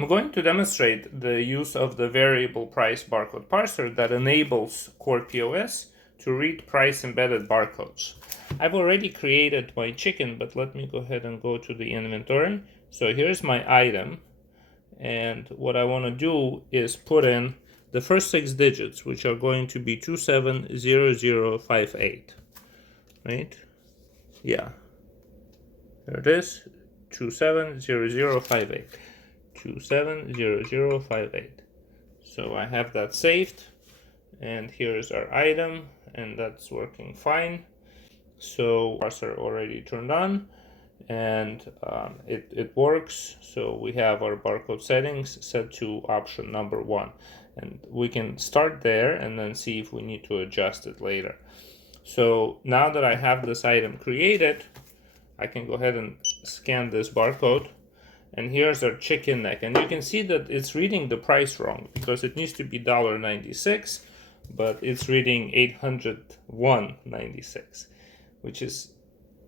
I'm going to demonstrate the use of the variable price barcode parser that enables CorePOS to read price embedded barcodes. I've already created my chicken, but let me go ahead and go to the inventory. So here's my item, and what I want to do is put in the first 6 digits, which are going to be 270058, right? Yeah, there it is, 270058. 270058. So I have that saved, and here's our item, and that's working fine. So parser already turned on, and it works. So we have our barcode settings set to option number 1, and we can start there and then see if we need to adjust it later. So now that I have this item created, I can go ahead and scan this barcode. And here's our chicken neck, and you can see that it's reading the price wrong because it needs to be $1.96, but it's reading $801.96, which is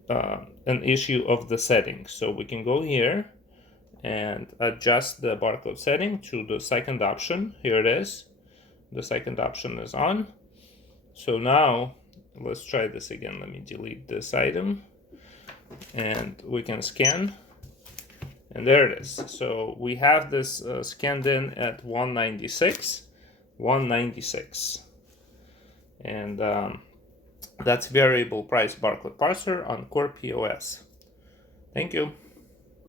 an issue of the settings. So we can go here and adjust the barcode setting to the second option. Here it is. The second option is on. So now let's try this again. Let me delete this item, and we can scan. And there it is. So we have this scanned in at 196, and that's variable price barcode parser on CorePOS. Thank you.